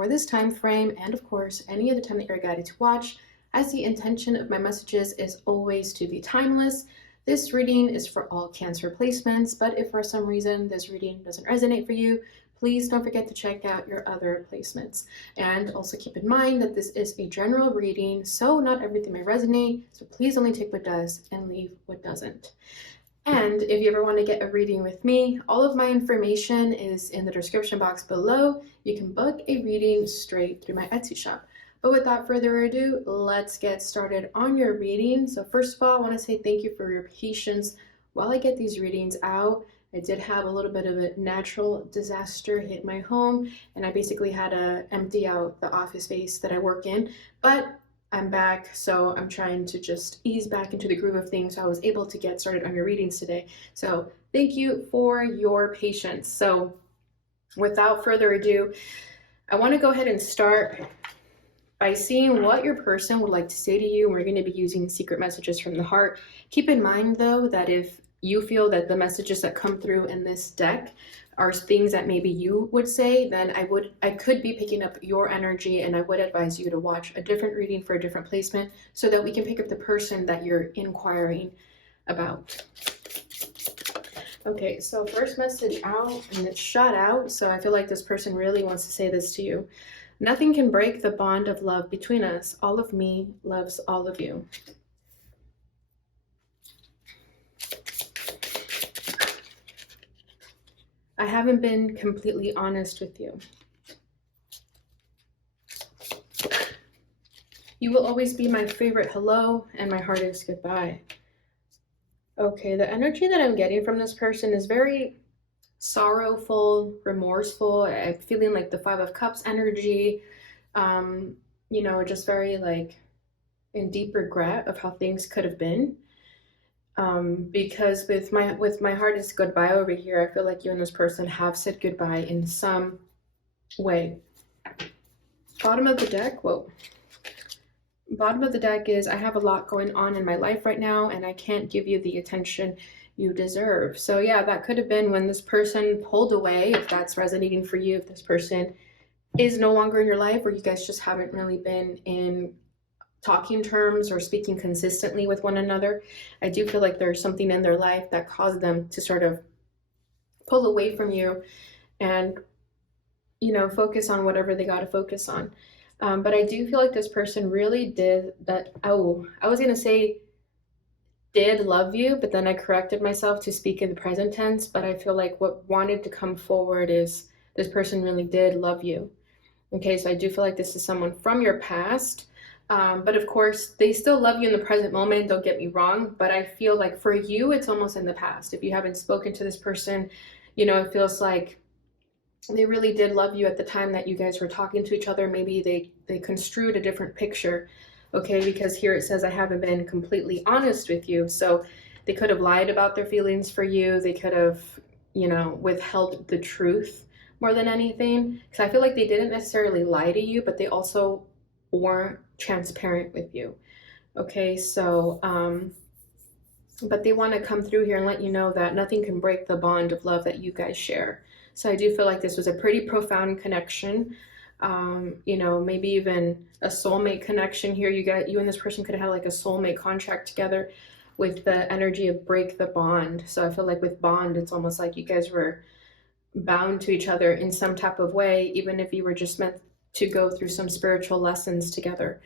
for this time frame, and of course, any other time that you're guided to watch, as the intention of my messages is always to be timeless. This reading is for all Cancer placements, but if for some reason this reading doesn't resonate for you, please don't forget to check out your other placements. And also keep in mind that this is a general reading, so not everything may resonate, so please only take what does and leave what doesn't. And if you ever want to get a reading with me, all of my information is in the description box below. You can book a reading straight through my Etsy shop. But without further ado, let's get started on your reading. So first of all, I want to say thank you for your patience while I get these readings out. I did have a little bit of a natural disaster hit my home, and I basically had to empty out the office space that I work in. But I'm back, so I'm trying to just ease back into the groove of things, so I was able to get started on your readings today. So thank you for your patience. So without further ado, I want to go ahead and start by seeing what your person would like to say to you. We're going to be using secret messages from the heart. Keep in mind, though, that if you feel that the messages that come through in this deck are things that maybe you would say, then I could be picking up your energy, and I would advise you to watch a different reading for a different placement so that we can pick up the person that you're inquiring about. Okay, so first message out, and it's shot out, so I feel like this person really wants to say this to you. Nothing can break the bond of love between us. All of me loves all of you. I haven't been completely honest with you. You will always be my favorite hello, and my hardest goodbye. Okay, the energy that I'm getting from this person is very sorrowful, remorseful. I'm feeling like the Five of Cups energy, you know, just very like in deep regret of how things could have been. Because with my hardest goodbye over here, I feel like you and this person have said goodbye in some way. Bottom of the deck, whoa. Bottom of the deck is I have a lot going on in my life right now, and I can't give you the attention you deserve. So yeah, that could have been when this person pulled away, if that's resonating for you, if this person is no longer in your life, or you guys just haven't really been in talking terms or speaking consistently with one another. I do feel like there's something in their life that caused them to sort of pull away from you and, you know, focus on whatever they got to focus on. But I do feel like this person really did that. Oh, I was going to say did love you, but then I corrected myself to speak in the present tense. But I feel like what wanted to come forward is this person really did love you. Okay, so I do feel like this is someone from your past. But of course, they still love you in the present moment, don't get me wrong, but I feel like for you, it's almost in the past. If you haven't spoken to this person, you know, it feels like they really did love you at the time that you guys were talking to each other. Maybe they construed a different picture, okay, because here it says, I haven't been completely honest with you. So they could have lied about their feelings for you. They could have, you know, withheld the truth more than anything. Because I feel like they didn't necessarily lie to you, but they also weren't transparent with you. Okay, so but they want to come through here and let you know that nothing can break the bond of love that you guys share. So I do feel like this was a pretty profound connection. You know, maybe even a soulmate connection here. You and this person could have had like a soulmate contract together with the energy of break the bond. So I feel like with bond, it's almost like you guys were bound to each other in some type of way, even if you were just meant to go through some spiritual lessons together.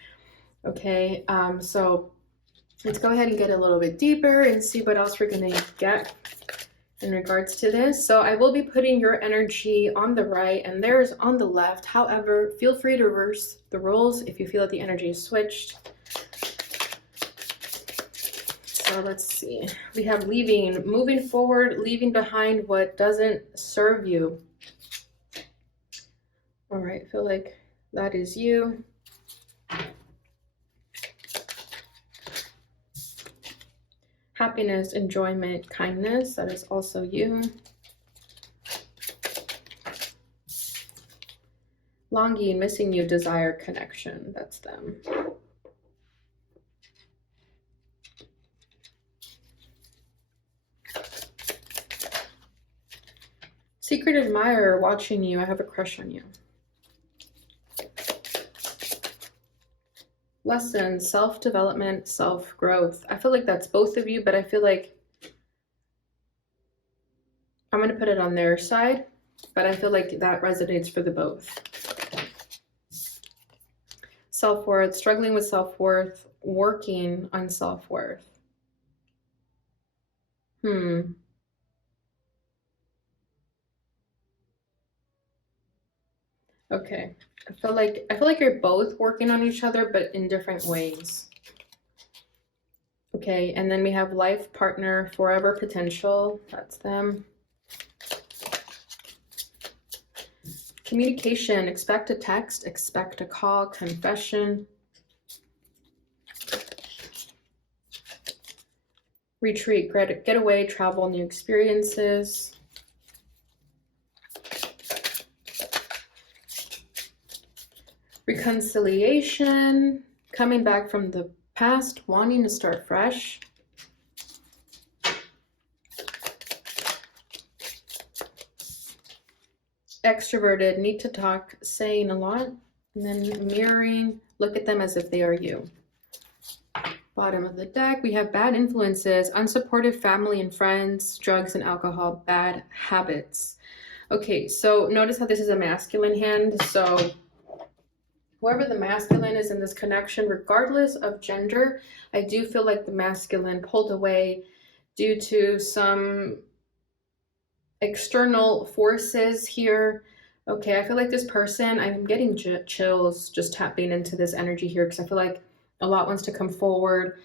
Okay, so let's go ahead and get a little bit deeper and see what else we're going to get in regards to this. So I will be putting your energy on the right and theirs on the left. However, feel free to reverse the roles if you feel that the energy is switched. So let's see. We have leaving, moving forward, leaving behind what doesn't serve you. All right, I feel like that is you. Happiness, enjoyment, kindness, that is also you. Longing, missing you, desire, connection, that's them. Secret admirer, watching you, I have a crush on you. Lessons, self-development, self-growth. I feel like that's both of you, but I feel like I'm going to put it on their side, but I feel like that resonates for the both. Self-worth, struggling with self-worth, working on self-worth. Okay. I feel like you're both working on each other, but in different ways. Okay, and then we have life partner, forever potential. That's them. Communication, expect a text, expect a call, confession. Retreat, get away, travel, new experiences. Reconciliation, coming back from the past, wanting to start fresh. Extroverted, need to talk, saying a lot. And then mirroring, look at them as if they are you. Bottom of the deck, we have bad influences, unsupportive family and friends, drugs and alcohol, bad habits. Okay, so notice how this is a masculine hand. So whoever the masculine is in this connection, regardless of gender, I do feel like the masculine pulled away due to some external forces here. Okay, I feel like this person, I'm getting chills just tapping into this energy here because I feel like a lot wants to come forward.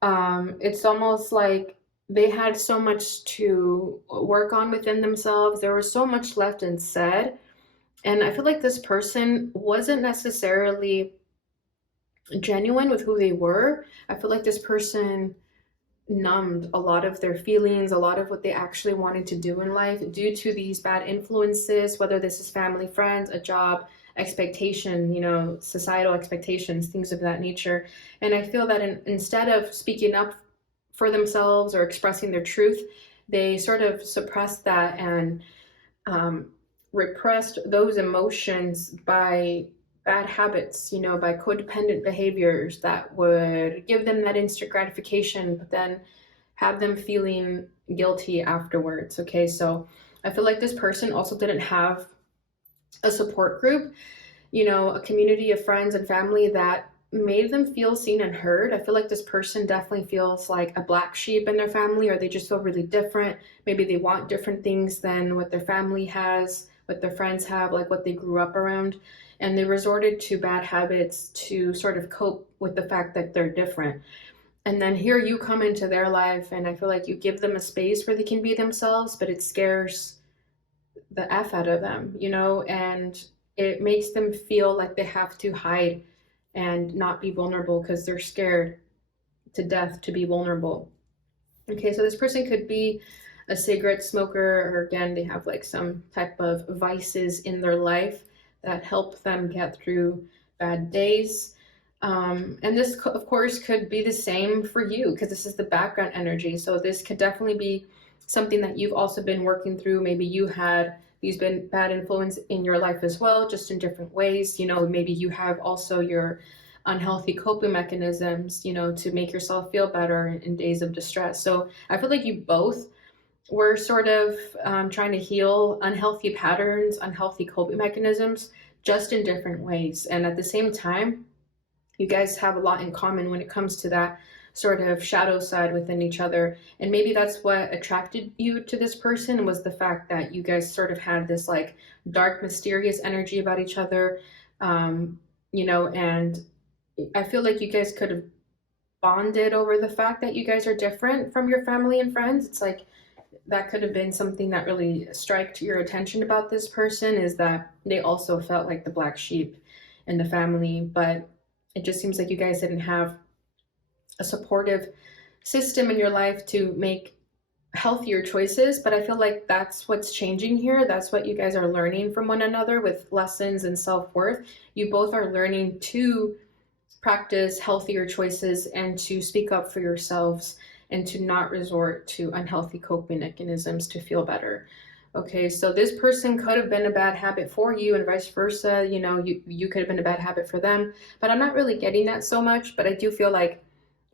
It's almost like they had so much to work on within themselves. There was so much left unsaid. And I feel like this person wasn't necessarily genuine with who they were. I feel like this person numbed a lot of their feelings, a lot of what they actually wanted to do in life due to these bad influences, whether this is family, friends, a job, expectation, societal expectations, things of that nature. And I feel that instead of speaking up for themselves or expressing their truth, they sort of suppressed that and repressed those emotions by bad habits, by codependent behaviors that would give them that instant gratification, but then have them feeling guilty afterwards. Okay, so I feel like this person also didn't have a support group, a community of friends and family that made them feel seen and heard. I feel like this person definitely feels like a black sheep in their family, or they just feel really different. Maybe they want different things than what their family has, what their friends have, like what they grew up around. And they resorted to bad habits to sort of cope with the fact that they're different. And then here you come into their life, and I feel like you give them a space where they can be themselves, but it scares the F out of them, and it makes them feel like they have to hide and not be vulnerable because they're scared to death to be vulnerable. Okay, so this person could be a cigarette smoker, or again, they have like some type of vices in their life that help them get through bad days. And this, of course, could be the same for you because this is the background energy. So this could definitely be something that you've also been working through. Maybe you had these been bad influence in your life as well, just in different ways. Maybe you have also your unhealthy coping mechanisms, to make yourself feel better in days of distress. So I feel like you both were sort of trying to heal unhealthy patterns, unhealthy coping mechanisms, just in different ways. And at the same time, you guys have a lot in common when it comes to that sort of shadow side within each other. And maybe that's what attracted you to this person, was the fact that you guys sort of had this like dark, mysterious energy about each other, and I feel like you guys could have bonded over the fact that you guys are different from your family and friends. It's like that could have been something that really struck your attention about this person, is that they also felt like the black sheep in the family, but it just seems like you guys didn't have a supportive system in your life to make healthier choices. But I feel like that's what's changing here. That's what you guys are learning from one another with lessons and self-worth. You both are learning to practice healthier choices and to speak up for yourselves and to not resort to unhealthy coping mechanisms to feel better. Okay, so this person could have been a bad habit for you and vice versa. You know, you could have been a bad habit for them. But I'm not really getting that so much. But I do feel like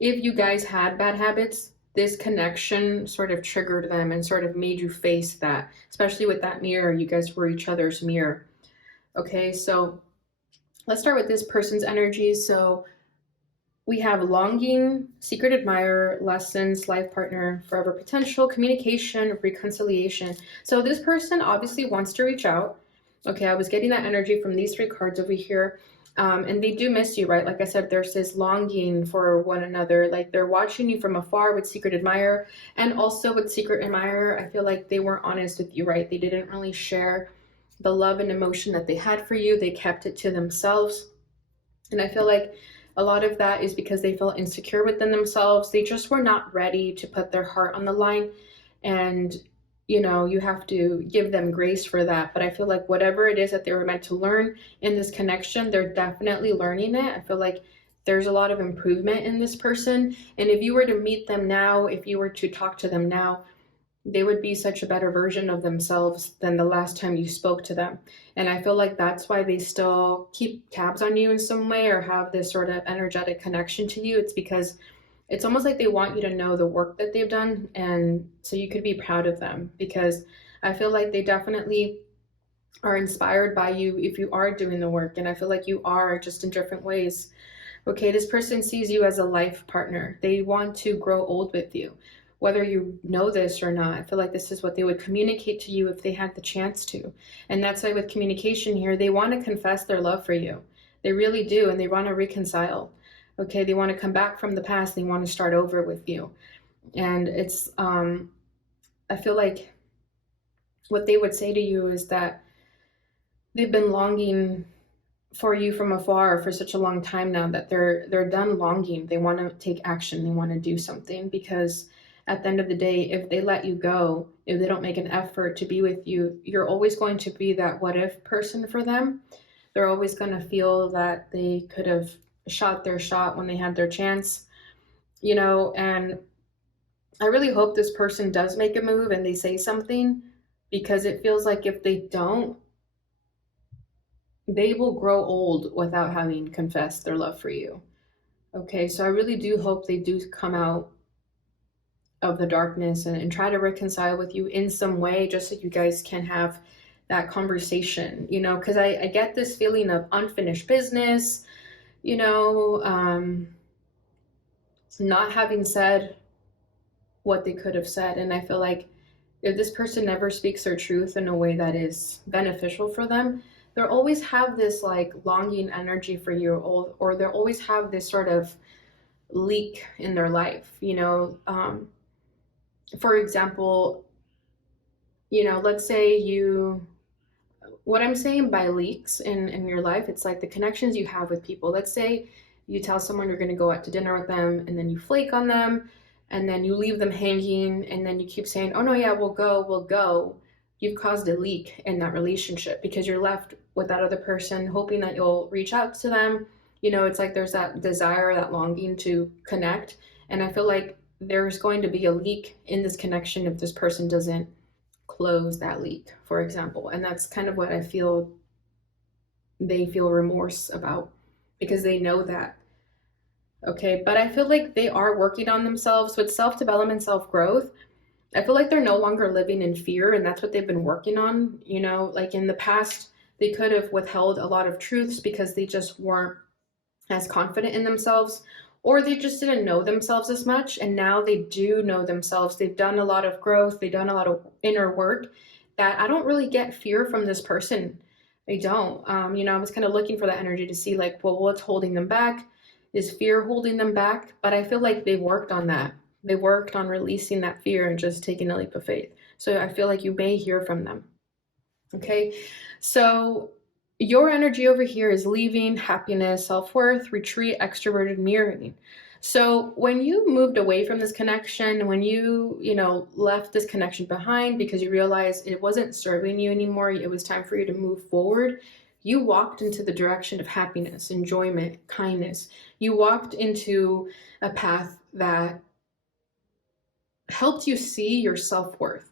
if you guys had bad habits, this connection sort of triggered them and sort of made you face that, especially with that mirror. You guys were each other's mirror. Okay, so let's start with this person's energy. So we have longing, secret admirer, lessons, life partner, forever potential, communication, reconciliation. So this person obviously wants to reach out. Okay, I was getting that energy from these three cards over here. And they do miss you, right? Like I said, there's this longing for one another. Like they're watching you from afar with secret admirer. And also with secret admirer, I feel like they weren't honest with you, right? They didn't really share the love and emotion that they had for you. They kept it to themselves. And I feel like a lot of that is because they felt insecure within themselves. They just were not ready to put their heart on the line. And, you know, you have to give them grace for that. But I feel like whatever it is that they were meant to learn in this connection, they're definitely learning it. I feel like there's a lot of improvement in this person. And if you were to meet them now, if you were to talk to them now, they would be such a better version of themselves than the last time you spoke to them. And I feel like that's why they still keep tabs on you in some way or have this sort of energetic connection to you. It's because it's almost like they want you to know the work that they've done. And so you could be proud of them, because I feel like they definitely are inspired by you if you are doing the work. And I feel like you are, just in different ways. Okay, this person sees you as a life partner. They want to grow old with you. Whether you know this or not, I feel like this is what they would communicate to you if they had the chance to. And that's why with communication here, they want to confess their love for you. They really do, and they want to reconcile. Okay, they want to come back from the past. They want to start over with you. And it's, I feel like what they would say to you is that they've been longing for you from afar for such a long time now that they're done longing. They want to take action. They want to do something, because at the end of the day, if they let you go, if they don't make an effort to be with you, you're always going to be that what if person for them. They're always going to feel that they could have shot their shot when they had their chance, you know. And I really hope this person does make a move and they say something, because it feels like if they don't, they will grow old without having confessed their love for you. Okay, so I really do hope they do come out of the darkness and try to reconcile with you in some way, just so you guys can have that conversation, you know, because I get this feeling of unfinished business, you know, not having said what they could have said. And I feel like if this person never speaks their truth in a way that is beneficial for them, they'll always have this like longing energy for you, or they'll always have this sort of leak in their life, you know. For example, you know, let's say you, what I'm saying by leaks in your life, it's like the connections you have with people. Let's say you tell someone you're going to go out to dinner with them, and then you flake on them, and then you leave them hanging, and then you keep saying, oh no, yeah, we'll go. You've caused a leak in that relationship, because you're left with that other person hoping that you'll reach out to them. You know, it's like there's that desire, that longing to connect. And I feel like there's going to be a leak in this connection if this person doesn't close that leak, for example. And that's kind of what I feel they feel remorse about, because they know that. Okay, but I feel like they are working on themselves with self-development, self-growth. I feel like they're no longer living in fear, and that's what they've been working on. You know, like in the past, they could have withheld a lot of truths because they just weren't as confident in themselves, or they just didn't know themselves as much. And now they do know themselves. They've done a lot of growth. They've done a lot of inner work, that I don't really get fear from this person. I don't. You know, I was kind of looking for that energy to see like, well, what's holding them back? Is fear holding them back? But I feel like they worked on that. They worked on releasing that fear and just taking a leap of faith. So I feel like you may hear from them. Okay, so your energy over here is leaving, happiness, self-worth, retreat, extroverted, mirroring. So when you moved away from this connection, when you know, left this connection behind because you realized it wasn't serving you anymore, it was time for you to move forward, you walked into the direction of happiness, enjoyment, kindness. You walked into a path that helped you see your self-worth.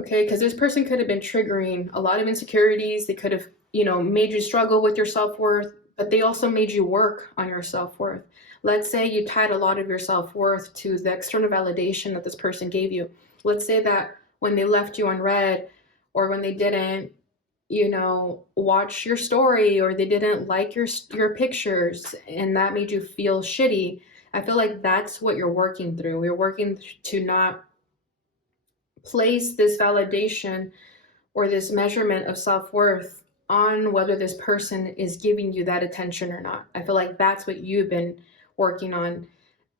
Okay, because this person could have been triggering a lot of insecurities. They could have, made you struggle with your self-worth, but they also made you work on your self-worth. Let's say you tied a lot of your self-worth to the external validation that this person gave you. Let's say that when they left you unread, or when they didn't, watch your story, or they didn't like your pictures, and that made you feel shitty. I feel like that's what you're working through. You're working to not place this validation or this measurement of self-worth on whether this person is giving you that attention or not. I feel like that's what you've been working on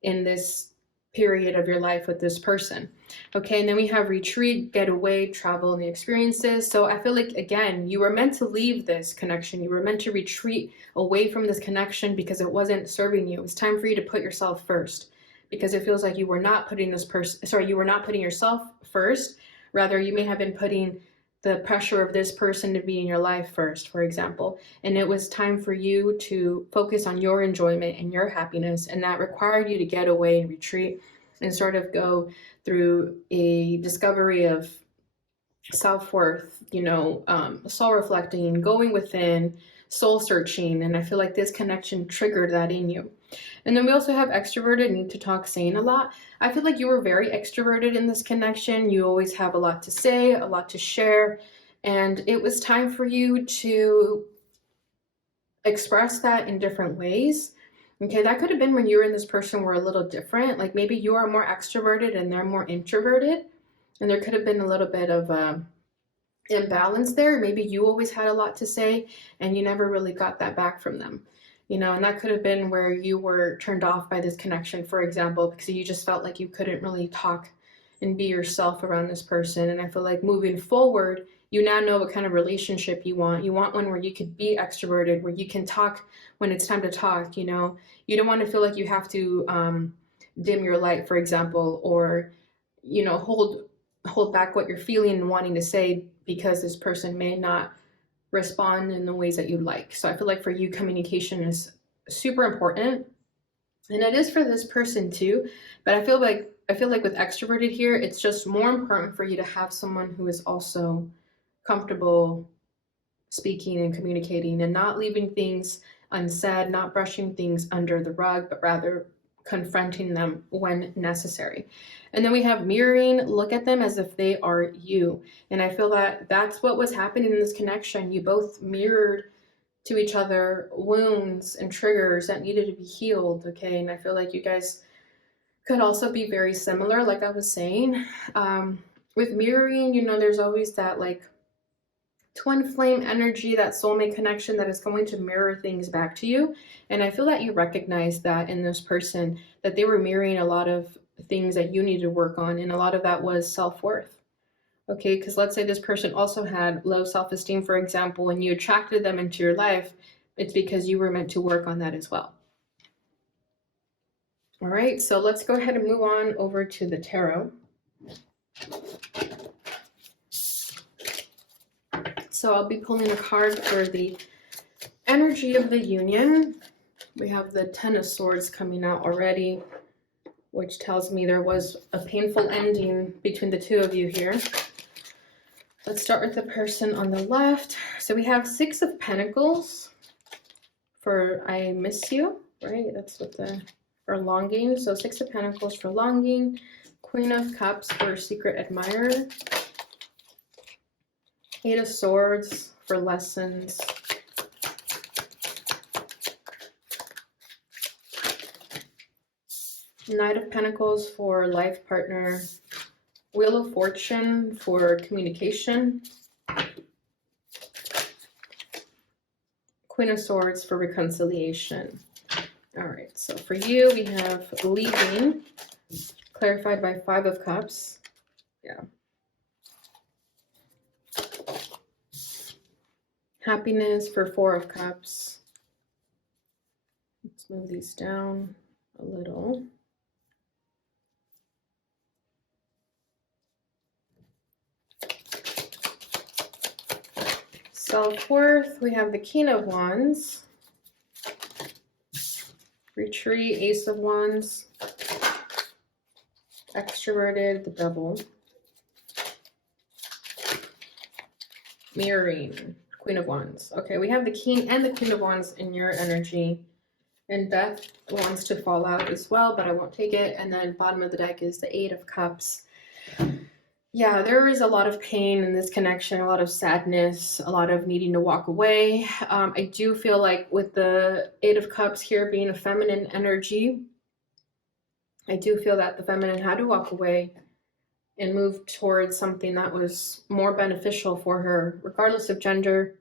in this period of your life with this person. Okay, and then we have retreat, get away, travel, and the experiences. So I feel like, again, you were meant to leave this connection. You were meant to retreat away from this connection because it wasn't serving you. It was time for you to put yourself first, because it feels like you were not putting you were not putting yourself first. Rather, you may have been putting the pressure of this person to be in your life first, for example. And it was time for you to focus on your enjoyment and your happiness. And that required you to get away and retreat and sort of go through a discovery of self-worth, soul reflecting, going within, soul searching. And I feel like this connection triggered that in you. And then we also have extroverted, need to talk, saying a lot. I feel like you were very extroverted in this connection. You always have a lot to say, a lot to share. And it was time for you to express that in different ways. Okay, that could have been when you and this person were a little different. Like maybe you are more extroverted and they're more introverted. And there could have been a little bit of imbalance there. Maybe you always had a lot to say and you never really got that back from them. And that could have been where you were turned off by this connection, for example, because you just felt like you couldn't really talk and be yourself around this person. And I feel like moving forward, you now know what kind of relationship you want. You want one where you could be extroverted, where you can talk when it's time to talk. You don't want to feel like you have to dim your light, for example, or, hold back what you're feeling and wanting to say because this person may not respond in the ways that you'd like. So I feel like for you, communication is super important, and it is for this person too. But I feel like with extroverted here, it's just more important for you to have someone who is also comfortable speaking and communicating and not leaving things unsaid, not brushing things under the rug, but rather confronting them when necessary. And then we have mirroring, look at them as if they are you. And I feel that that's what was happening in this connection. You both mirrored to each other wounds and triggers that needed to be healed. Okay, and I feel like you guys could also be very similar, like I was saying. With mirroring, there's always that like twin flame energy, that soulmate connection that is going to mirror things back to you. And I feel that you recognize that in this person, that they were mirroring a lot of things that you need to work on, and a lot of that was self-worth. Okay, because let's say this person also had low self-esteem, for example, and you attracted them into your life, it's because you were meant to work on that as well. All right, so let's go ahead and move on over to the tarot. So I'll be pulling a card for the energy of the union. We have the Ten of Swords coming out already, which tells me there was a painful ending between the two of you here. Let's start with the person on the left. So we have Six of Pentacles for I miss you, right? That's what for longing. So Six of Pentacles for longing. Queen of Cups for secret admirer. Eight of Swords for lessons. Knight of Pentacles for life partner. Wheel of Fortune for communication. Queen of Swords for reconciliation. All right, so for you, we have leaving, clarified by Five of Cups. Yeah. Happiness for Four of Cups. Let's move these down a little. Self-worth, we have the King of Wands. Retreat, Ace of Wands. Extroverted, the Devil. Mirroring. Queen of Wands. Okay, we have the King and the Queen of Wands in your energy. And Death wants to fall out as well, but I won't take it. And then bottom of the deck is the Eight of Cups. Yeah, there is a lot of pain in this connection, a lot of sadness, a lot of needing to walk away. I do feel like with the Eight of Cups here being a feminine energy, I do feel that the feminine had to walk away and move towards something that was more beneficial for her, regardless of gender.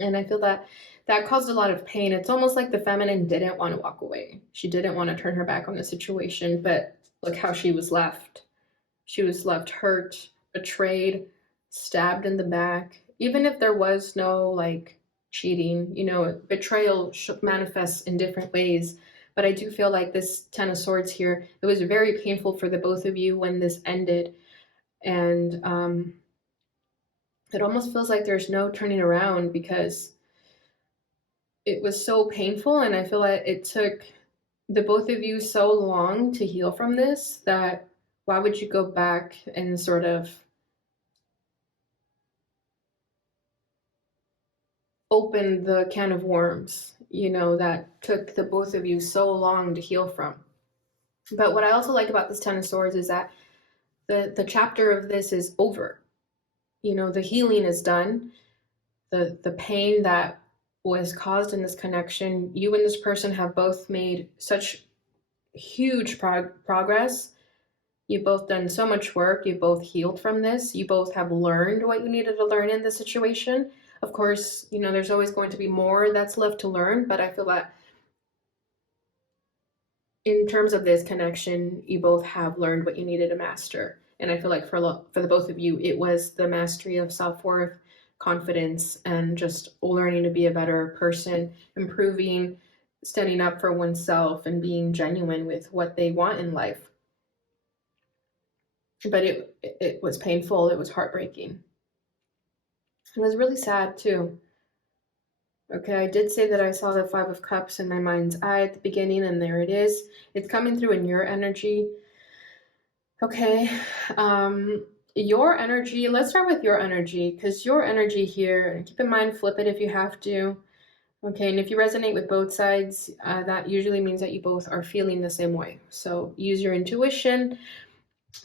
And I feel that that caused a lot of pain. It's almost like the feminine didn't want to walk away. She didn't want to turn her back on the situation, but look how she was left. She was left hurt, betrayed, stabbed in the back. Even if there was no like cheating, you know, betrayal manifests in different ways. But I do feel like this Ten of Swords here, it was very painful for the both of you when this ended. And it almost feels like there's no turning around because it was so painful. And I feel like it took the both of you so long to heal from this that why would you go back and sort of open the can of worms, you know, that took the both of you so long to heal from? But what I also like about this Ten of Swords is that the chapter of this is over. You know, the healing is done. The pain that was caused in this connection, you and this person have both made such huge progress. You've both done so much work. You both healed from this. You both have learned what you needed to learn in this situation. Of course, you know, there's always going to be more that's left to learn, but I feel that in terms of this connection, you both have learned what you needed to master. And I feel like for the both of you, it was the mastery of self-worth, confidence, and just learning to be a better person, improving, standing up for oneself, and being genuine with what they want in life. But it was painful. It was heartbreaking. It was really sad too. Okay, I did say that I saw the Five of Cups in my mind's eye at the beginning, and there it is. It's coming through in your energy. Okay, your energy, let's start with your energy, because your energy here, and keep in mind, flip it if you have to. Okay, and if you resonate with both sides, that usually means that you both are feeling the same way. So use your intuition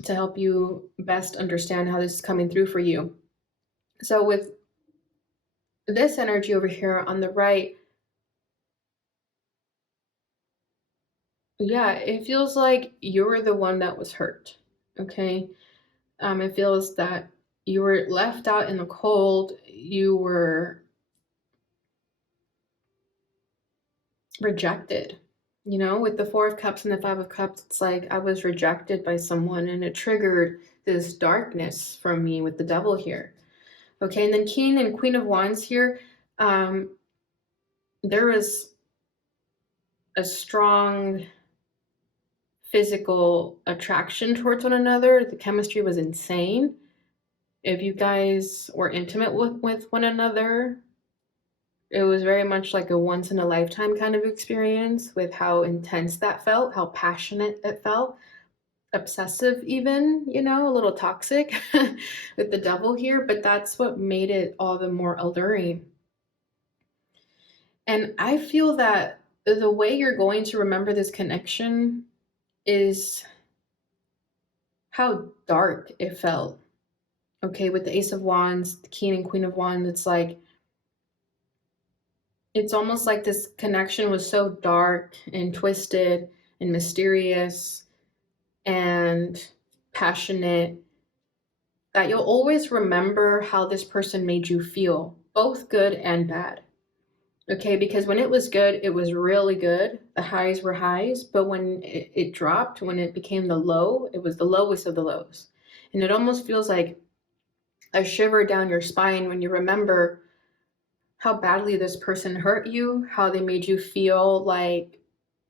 to help you best understand how this is coming through for you. So with this energy over here on the right, yeah, it feels like you're the one that was hurt, okay? It feels that you were left out in the cold, you were rejected. You know, with the Four of Cups and the Five of Cups, it's like I was rejected by someone, and it triggered this darkness from me with the Devil here. Okay, and then King and Queen of Wands here, there was a strong physical attraction towards one another. The chemistry was insane. If you guys were intimate with one another, it was very much like a once in a lifetime kind of experience with how intense that felt, how passionate it felt, obsessive even, you know, a little toxic with the Devil here, but that's what made it all the more alluring. And I feel that the way you're going to remember this connection is how dark it felt. Okay, with the Ace of Wands, the King and Queen of Wands, it's like, it's almost like this connection was so dark and twisted and mysterious and passionate that you'll always remember how this person made you feel, both good and bad. Okay, because when it was good, it was really good. The highs were highs, but when it dropped, when it became the low, it was the lowest of the lows. And it almost feels like a shiver down your spine when you remember how badly this person hurt you, how they made you feel like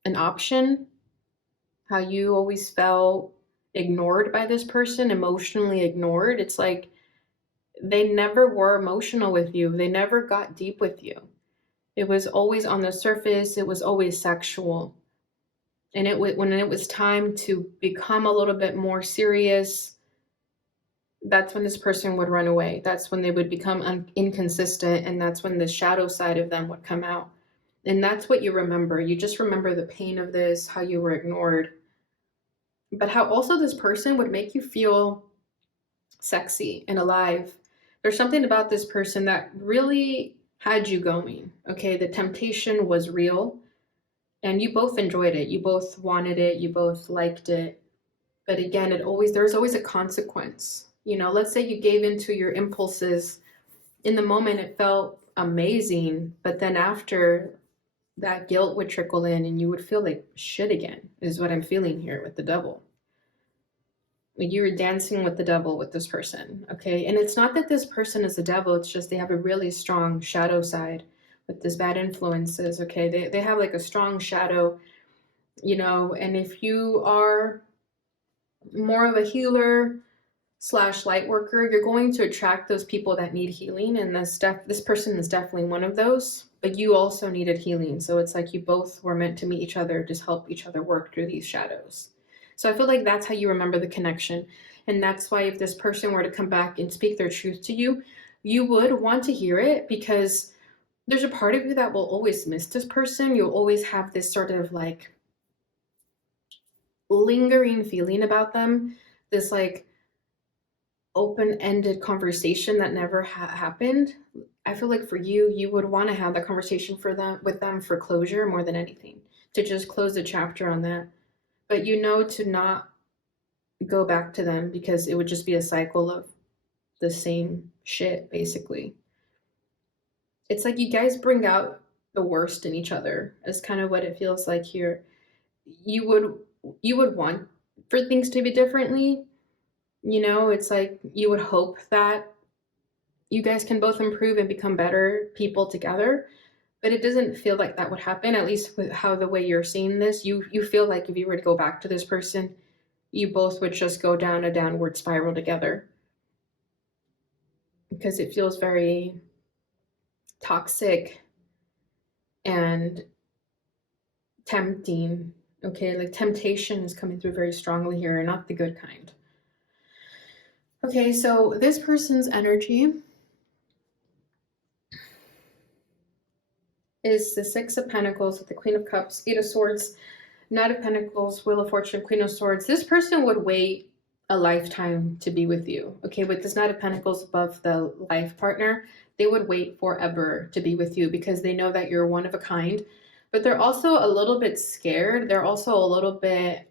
an option, how you always felt ignored by this person, emotionally ignored. It's like they never were emotional with you. They never got deep with you. It was always on the surface. It was always sexual. And when it was time to become a little bit more serious, that's when this person would run away. That's when they would become inconsistent, and that's when the shadow side of them would come out. And that's what you remember. You just remember the pain of this, how you were ignored, but how also this person would make you feel sexy and alive. There's something about this person that really had you going. Okay, the temptation was real, and you both enjoyed it. You both wanted it. You both liked it. But again, there's always a consequence. You know, let's say you gave into your impulses. In the moment, it felt amazing, but then after, that guilt would trickle in and you would feel like shit again, is what I'm feeling here with the devil. Like you were dancing with the devil with this person, okay? And it's not that this person is the devil, it's just they have a really strong shadow side with this bad influences, okay? They have like a strong shadow, you know, and if you are more of a healer slash light worker, you're going to attract those people that need healing, and this person is definitely one of those. But you also needed healing, so it's like you both were meant to meet each other, just help each other work through these shadows. So I feel like that's how you remember the connection, and that's why if this person were to come back and speak their truth to you, you would want to hear it, because there's a part of you that will always miss this person. You'll always have this sort of like lingering feeling about them, this like open-ended conversation that never happened. I feel like for you, you would want to have that conversation with them for closure more than anything, to just close the chapter on that. But you know, to not go back to them, because it would just be a cycle of the same shit, basically. It's like you guys bring out the worst in each other, is kind of what it feels like here. You would want for things to be differently. You know, it's like you would hope that you guys can both improve and become better people together, but it doesn't feel like that would happen, at least with how the way you're seeing this. You feel like if you were to go back to this person, you both would just go down a downward spiral together, because it feels very toxic and tempting. Okay, like temptation is coming through very strongly here, and not the good kind. Okay, so this person's energy is the Six of Pentacles with the Queen of Cups, Eight of Swords, Knight of Pentacles, Wheel of Fortune, Queen of Swords. This person would wait a lifetime to be with you. Okay, with this Knight of Pentacles above the life partner, they would wait forever to be with you, because they know that you're one of a kind. But they're also a little bit scared. They're also a little bit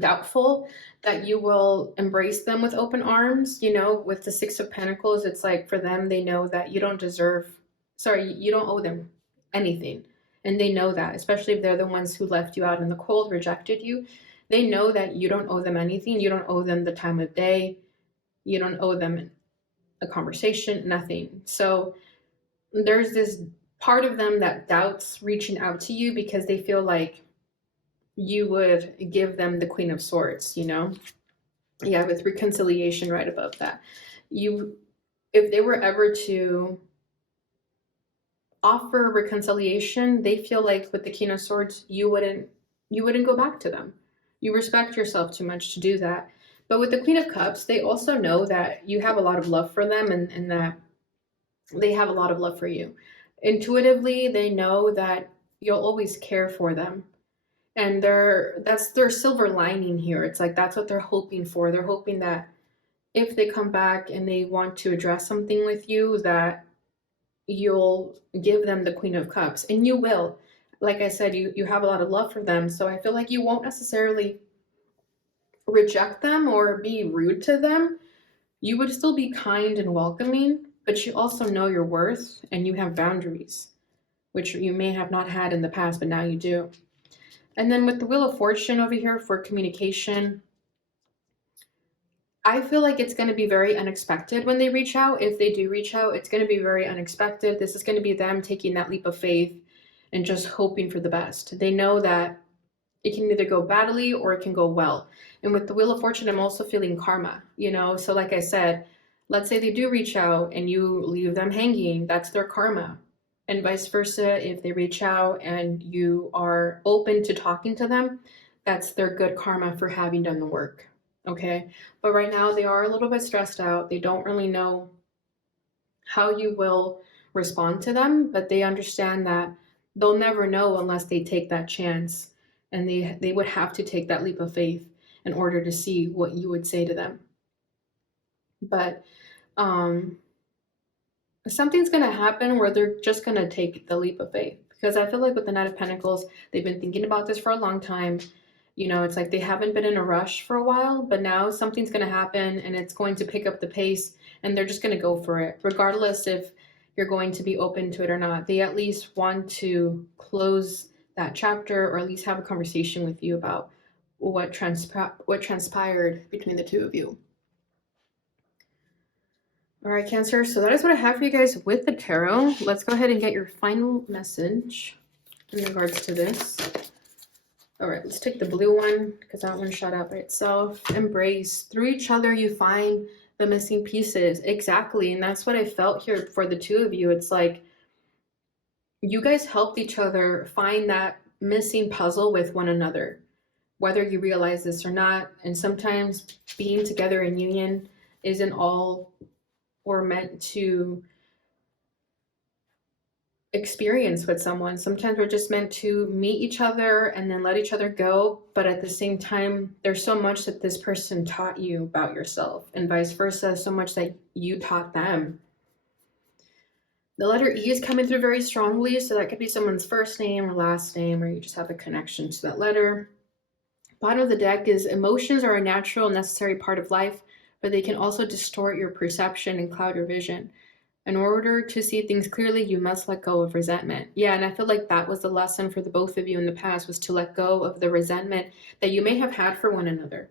doubtful that you will embrace them with open arms. You know, with the Six of Pentacles, it's like for them, they know that you don't you don't owe them anything. And they know that, especially if they're the ones who left you out in the cold, rejected you. They know that you don't owe them anything. You don't owe them the time of day. You don't owe them a conversation, nothing. So there's this part of them that doubts reaching out to you, because they feel like you would give them the Queen of Swords, you know? Yeah, with reconciliation right above that. If they were ever to offer reconciliation, they feel like with the King of Swords, you wouldn't go back to them. You respect yourself too much to do that. But with the Queen of Cups, they also know that you have a lot of love for them, and that they have a lot of love for you. Intuitively, they know that you'll always care for them. And that's their silver lining here. It's like that's what they're hoping for. They're hoping that if they come back and they want to address something with you, that you'll give them the Queen of Cups. And you will. Like I said, you have a lot of love for them. So I feel like you won't necessarily reject them or be rude to them. You would still be kind and welcoming, but you also know your worth and you have boundaries, which you may have not had in the past, but now you do. And then with the Wheel of Fortune over here for communication, I feel like it's going to be very unexpected when they reach out. If they do reach out, it's going to be very unexpected. This is going to be them taking that leap of faith and just hoping for the best. They know that it can either go badly or it can go well. And with the Wheel of Fortune, I'm also feeling karma, you know? So like I said, let's say they do reach out and you leave them hanging, that's their karma. And vice versa, if they reach out and you are open to talking to them, that's their good karma for having done the work. okay? But right now they are a little bit stressed out. They don't really know how you will respond to them, but they understand that they'll never know unless they take that chance, and they would have to take that leap of faith in order to see what you would say to them. But um something's going to happen where they're just going to take the leap of faith, because I feel like with the Knight of Pentacles, they've been thinking about this for a long time. You know, it's like they haven't been in a rush for a while, but now something's going to happen and it's going to pick up the pace, and they're just going to go for it regardless if you're going to be open to it or not. They at least want to close that chapter, or at least have a conversation with you about what transpired between the two of you. All right, Cancer, so that is what I have for you guys with the tarot. Let's go ahead and get your final message in regards to this. All right, let's take the blue one because that one shot out by itself. Embrace. Through each other, you find the missing pieces. Exactly, and that's what I felt here for the two of you. It's like you guys helped each other find that missing puzzle with one another, whether you realize this or not. And sometimes being together in union isn't all we're meant to experience with someone. Sometimes we're just meant to meet each other and then let each other go. But at the same time, there's so much that this person taught you about yourself, and vice versa, so much that you taught them. The letter E is coming through very strongly, so that could be someone's first name or last name, or you just have a connection to that letter. Bottom of the deck is emotions are a natural, necessary part of life, but they can also distort your perception and cloud your vision. In order to see things clearly, you must let go of resentment. Yeah, and I feel like that was the lesson for the both of you in the past, was to let go of the resentment that you may have had for one another.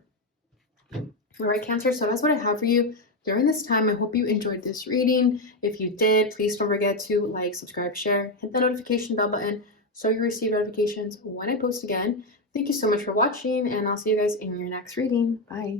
All right, Cancer, so that's what I have for you during this time. I hope you enjoyed this reading. If you did, please don't forget to like, subscribe, share, hit the notification bell button so you receive notifications when I post again. Thank you so much for watching, and I'll see you guys in your next reading. Bye.